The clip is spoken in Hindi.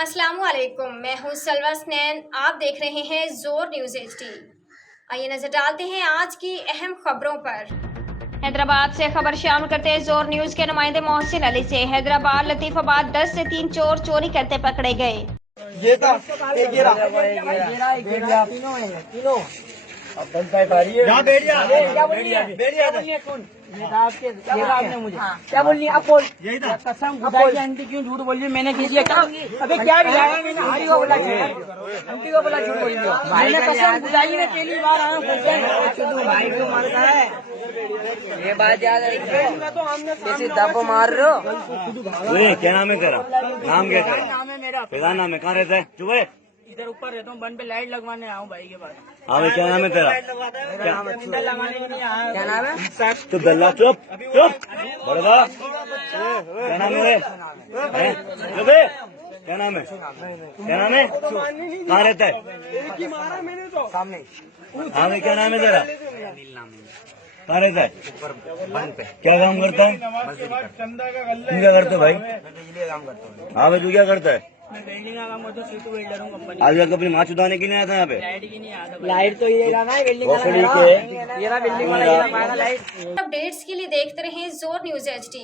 अस्सलामुअलैकुम, मैं हूँ सलवा स्नैन। आप देख रहे हैं जोर न्यूज़ HD। आइए नजर डालते हैं आज की अहम खबरों पर। हैदराबाद से खबर शामिल करते हैं जोर न्यूज़ के नुमाइंदे मोहसिन अली से। हैदराबाद लतीफाबाद 10 से 3 चोर चोरी करते पकड़े गए। ये था तीनों अब बनता आपने मुझे क्या बोल आप बोल कसम खुदाई की आंटी क्यों झूठ बोल रही है? मैंने किसी अबे क्या बिगाड़ा मैंने? आंटी को बोला आंटी को बोला झूठ बोल रही हो। मैंने कसम खुदाई में पहली बार आया हूँ। भाई को मारता है ये बात याद रखिए। दब मार रहे हो। क्या नाम है तेरा? नाम क्या तेरा? नाम है मेरा तेरा नाम है? कहाँ रहता है? चुप है। इधर ऊपर रहता हूँ, बन पे लाइट लगवाने आया हूँ भाई के पास। हाँ भाई, क्या नाम है तेरा? क्या नाम है? तो दल्ला चुप चुप बड़दा। क्या नाम है? चुप है। क्या नाम है? क्या नाम है? कहाँ रहता है? सामने। हाँ भाई, क्या नाम है तेरा? कहाँ रहता है? क्या काम करता है? तुम क्या करते हो भाई? हाँ भाई, तू क्या करता है? मैं वेल्डिंग का काम करता हूँ, सीटू वेल्डर हूँ कंपनी। आज अपनी माँ चुदाने के लिए आया था यहाँ पे? लाइट की नहीं आता। लाइट तो ये रहा ना वेल्डिंग वाला, ये रहा वेल्डिंग वाला, ये रहा लाइट। अपडेट्स के लिए देखते रहें जोर न्यूज़ HD।